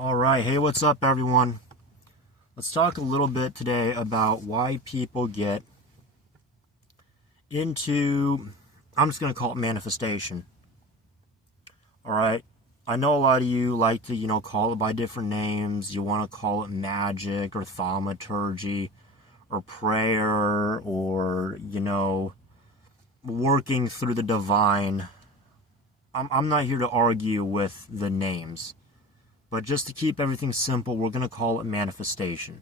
All right, hey, what's up, everyone? Let's talk a little bit today about why people get into, I'm just going to call it manifestation. All right, I know a lot of you like to, call it by different names. You want to call it magic or thaumaturgy or prayer or, working through the divine. I'm not here to argue with the names. But just to keep everything simple, we're going to call it manifestation.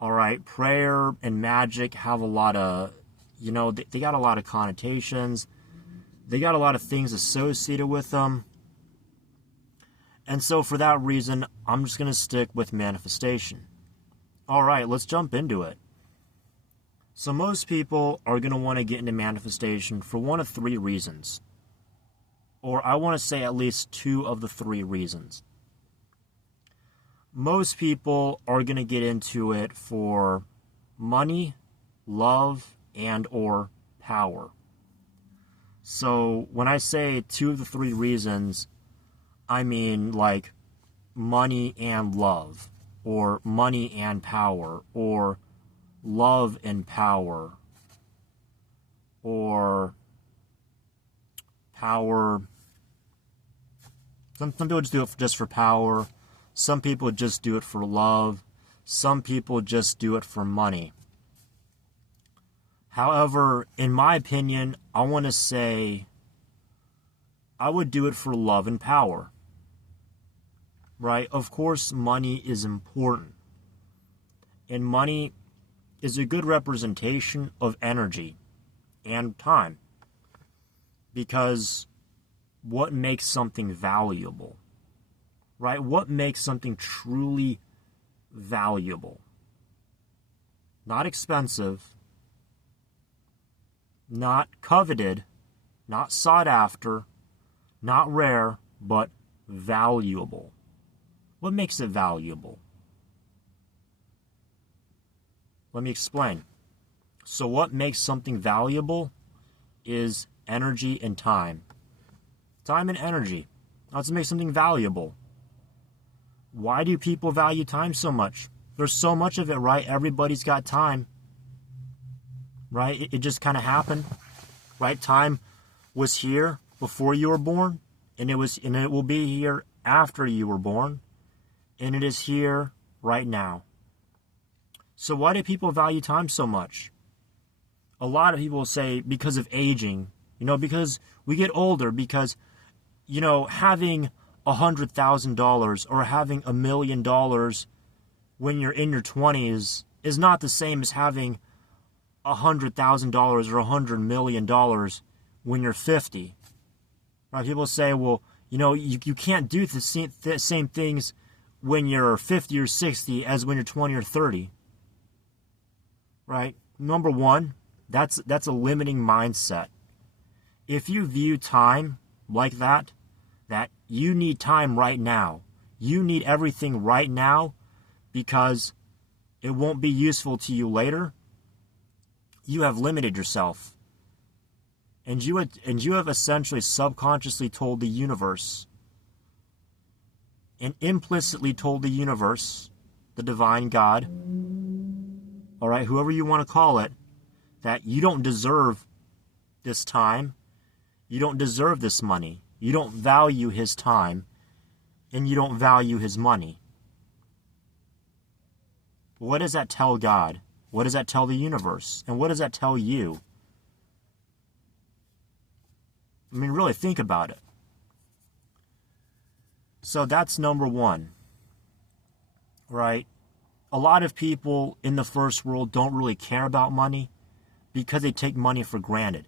All right, prayer and magic have a lot of, they got a lot of connotations. They got a lot of things associated with them. And so for that reason, I'm just going to stick with manifestation. All right, let's jump into it. So most people are going to want to get into manifestation for one of three reasons. Or I want to say at least two of the three reasons. Most people are going to get into it for money, love, and or power. So when I say two of the three reasons, I mean like money and love, or money and power, or love and power, or power. Some people just do it just for power. Some people just do it for love. Some people just do it for money. However, in my opinion, I want to say I would do it for love and power. Right? Of course, money is important. And money is a good representation of energy and time. Because what makes something valuable? Right? What makes something truly valuable? Not expensive, not coveted, not sought after, not rare, but valuable. What makes it valuable? Let me explain. So what makes something valuable is energy and time. Time and energy. That's what makes something valuable. Why do people value time so much? There's so much of it, right? Everybody's got time, right? It just kind of happened, right? Time was here before you were born, and it will be here after you were born, and it is here right now. So why do people value time so much? A lot of people say because of aging, because we get older, because, having $100,000 or having $1 million when you're in your 20s is not the same as having $100,000 or $100 million when you're 50. Right? People say, well, you can't do the same things when you're 50 or 60 as when you're 20 or 30. Right? Number one, that's a limiting mindset. If you view time like that you need time right now. You need everything right now because it won't be useful to you later. You have limited yourself. And you have essentially subconsciously told the universe and implicitly told the universe, the divine God, all right, whoever you want to call it, that you don't deserve this time. You don't deserve this money. You don't value his time, and you don't value his money. What does that tell God? What does that tell the universe? And what does that tell you? I mean, really think about it. So that's number one, right? A lot of people in the first world don't really care about money because they take money for granted,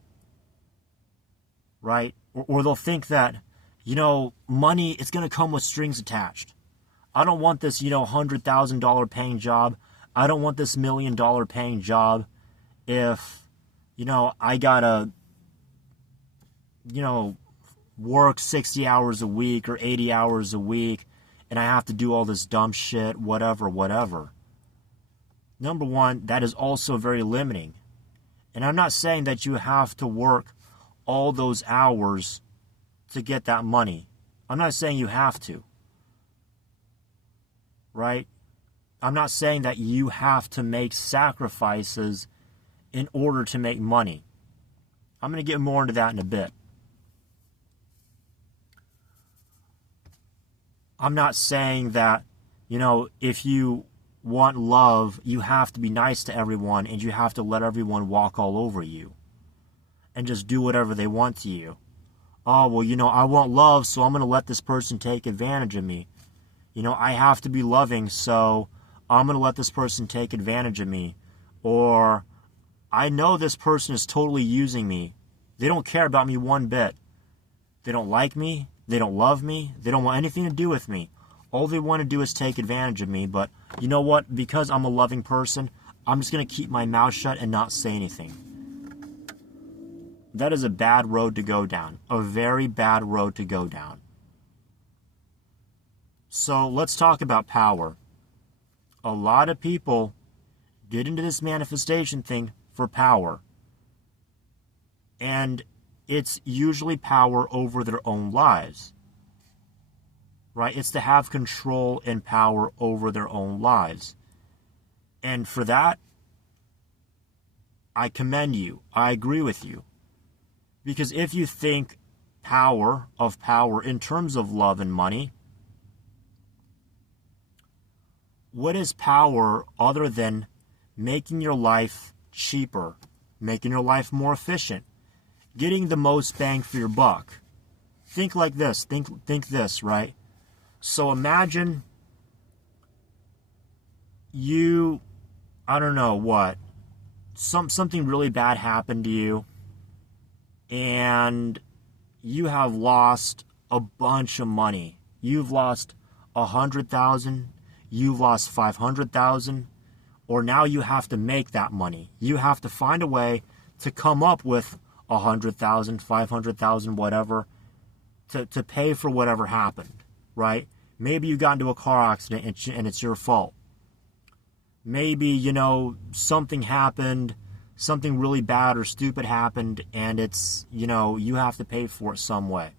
right? Or they'll think that, money is going to come with strings attached. I don't want this, $100,000 paying job. I don't want this $1 million paying job if, I got to, work 60 hours a week or 80 hours a week and I have to do all this dumb shit, whatever. Number one, that is also very limiting. And I'm not saying that you have to work all those hours to get that money. I'm not saying you have to. right? I'm not saying that you have to make sacrifices in order to make money. I'm going to get more into that in a bit. I'm not saying that, if you want love, you have to be nice to everyone and you have to let everyone walk all over you and just do whatever they want to you. Oh, well, I want love, so I'm going to let this person take advantage of me. I have to be loving, so I'm going to let this person take advantage of me. Or, I know this person is totally using me. They don't care about me one bit. They don't like me. They don't love me. They don't want anything to do with me. All they want to do is take advantage of me. But you know what? Because I'm a loving person, I'm just going to keep my mouth shut and not say anything. That is a bad road to go down. A very bad road to go down. So let's talk about power. A lot of people get into this manifestation thing for power. And it's usually power over their own lives. Right? It's to have control and power over their own lives. And for that, I commend you. I agree with you. Because if you think power in terms of love and money, what is power other than making your life cheaper, making your life more efficient, getting the most bang for your buck? Think like this. Think this, right? So imagine you, I don't know what, something really bad happened to you, and you have lost a bunch of money. You've lost 100,000, you've lost 500,000, or now you have to make that money. You have to find a way to come up with 100,000, 500,000, whatever, to pay for whatever happened, right? Maybe you got into a car accident and it's your fault. Maybe, something happened, something really bad or stupid happened, and it's, you have to pay for it some way.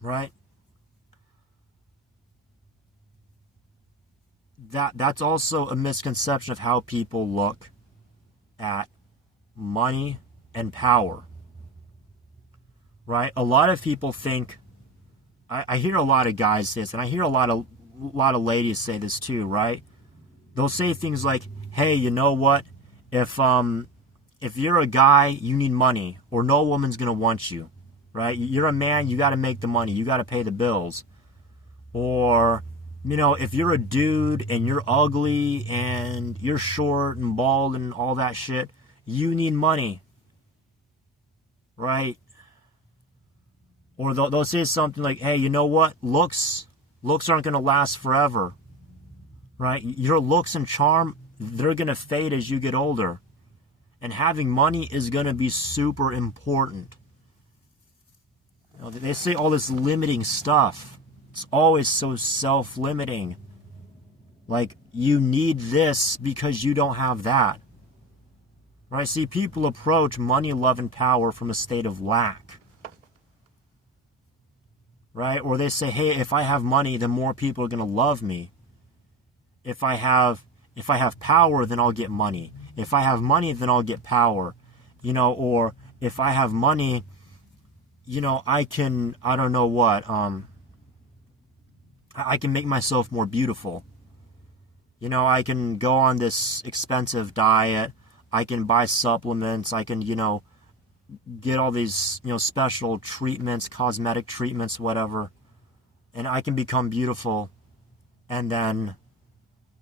Right? That's also a misconception of how people look at money and power. Right? A lot of people think, I hear a lot of guys say this, and I hear a lot of ladies say this too, right? They'll say things like, hey, you know what? If you're a guy, you need money, or no woman's going to want you, right? You're a man, you got to make the money, you got to pay the bills. Or, if you're a dude and you're ugly and you're short and bald and all that shit, you need money, right? Or they'll say something like, hey, you know what? Looks aren't going to last forever, right? Your looks and charm, they're going to fade as you get older. And having money is going to be super important. They say all this limiting stuff. It's always so self-limiting. Like, you need this because you don't have that. Right? See, people approach money, love, and power from a state of lack. Right? Or they say, hey, if I have money, then more people are going to love me. If I have power, then I'll get money. If I have money, then I'll get power. Or if I have money, I can, I don't know what, I can make myself more beautiful. I can go on this expensive diet. I can buy supplements. I can, get all these, special treatments, cosmetic treatments, whatever. And I can become beautiful. And then,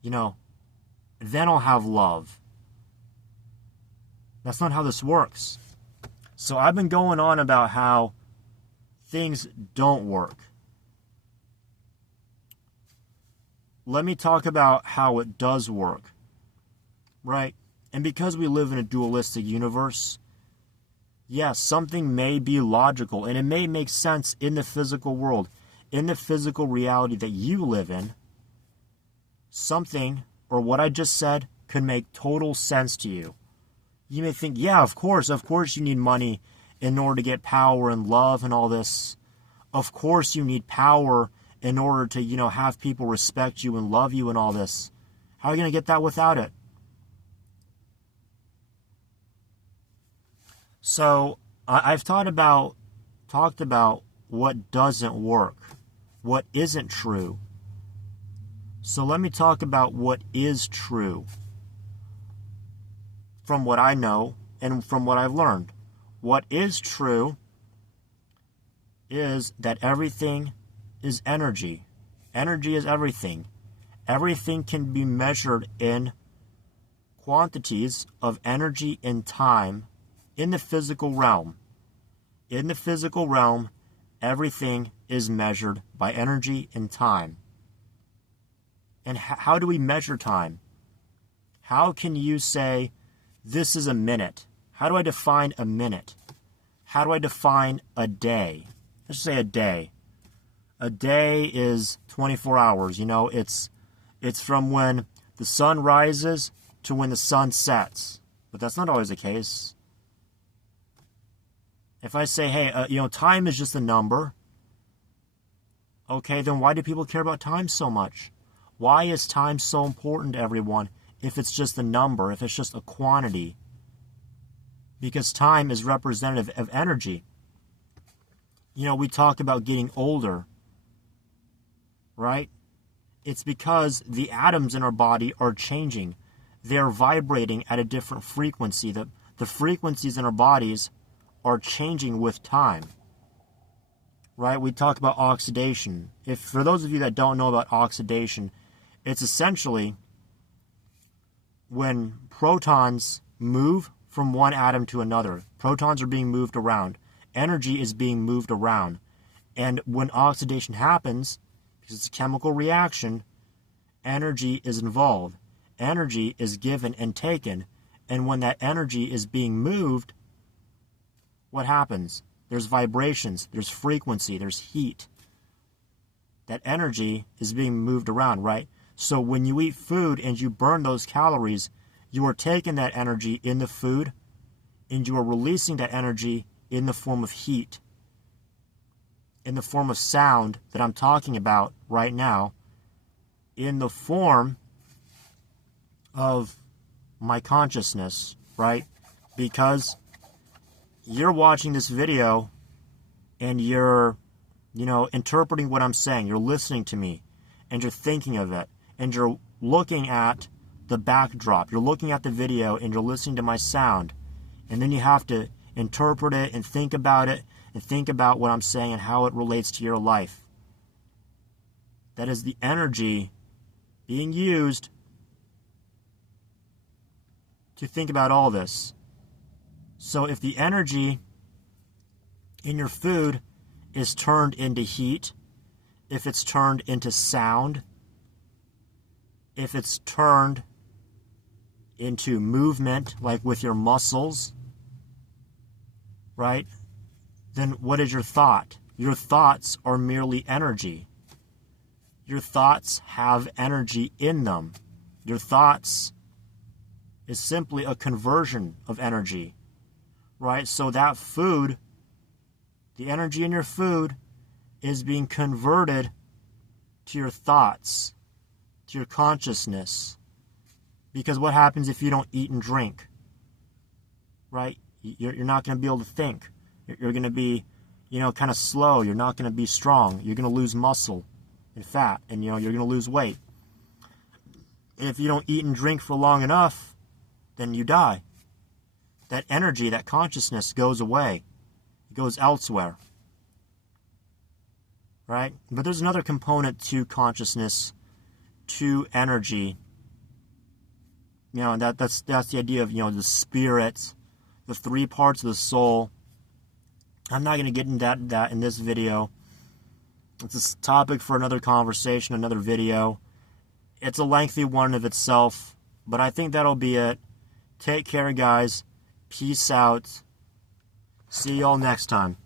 then I'll have love. That's not how this works. So I've been going on about how things don't work. Let me talk about how it does work. Right? And because we live in a dualistic universe, yes, something may be logical and it may make sense in the physical world, in the physical reality that you live in. Something, or what I just said, could make total sense to you. You may think, yeah, of course you need money in order to get power and love and all this. Of course you need power in order to, have people respect you and love you and all this. How are you going to get that without it? So I've talked about what doesn't work, what isn't true. So let me talk about what is true from what I know and from what I've learned. What is true is that everything is energy. Energy is everything. Everything can be measured in quantities of energy and time in the physical realm. In the physical realm, everything is measured by energy and time. And how do we measure time? How can you say, this is a minute? How do I define a minute? How do I define a day? Let's say a day. A day is 24 hours. It's from when the sun rises to when the sun sets. But that's not always the case. If I say, hey, time is just a number, okay, then why do people care about time so much? Why is time so important to everyone if it's just a number, if it's just a quantity? Because time is representative of energy. We talk about getting older, right? It's because the atoms in our body are changing. They're vibrating at a different frequency. The frequencies in our bodies are changing with time, right? We talk about oxidation. For those of you that don't know about oxidation, it's essentially when protons move from one atom to another. Protons are being moved around. Energy is being moved around. And when oxidation happens, because it's a chemical reaction, energy is involved. Energy is given and taken. And when that energy is being moved, what happens? There's vibrations, there's frequency, there's heat. That energy is being moved around, right? So when you eat food and you burn those calories, you are taking that energy in the food and you are releasing that energy in the form of heat, in the form of sound that I'm talking about right now, in the form of my consciousness, right? Because you're watching this video and you're, interpreting what I'm saying. You're listening to me and you're thinking of it and you're looking at the backdrop. You're looking at the video and you're listening to my sound. And then you have to interpret it and think about what I'm saying and how it relates to your life. That is the energy being used to think about all this. So if the energy in your food is turned into heat, if it's turned into sound, if it's turned into movement, like with your muscles, right? Then what is your thought? Your thoughts are merely energy. Your thoughts have energy in them. Your thoughts is simply a conversion of energy, right? So that food, the energy in your food, is being converted to your thoughts, to your consciousness. Because what happens if you don't eat and drink, right? You're not going to be able to think. You're going to be, kind of slow. You're not going to be strong. You're going to lose muscle and fat, and, you're going to lose weight. And if you don't eat and drink for long enough, then you die. That energy, that consciousness goes away. It goes elsewhere. Right? But there's another component to consciousness, to energy. That's the idea of, the spirit, the three parts of the soul. I'm not going to get into that in this video. It's a topic for another conversation, another video. It's a lengthy one of itself, but I think that'll be it. Take care, guys. Peace out. See y'all next time.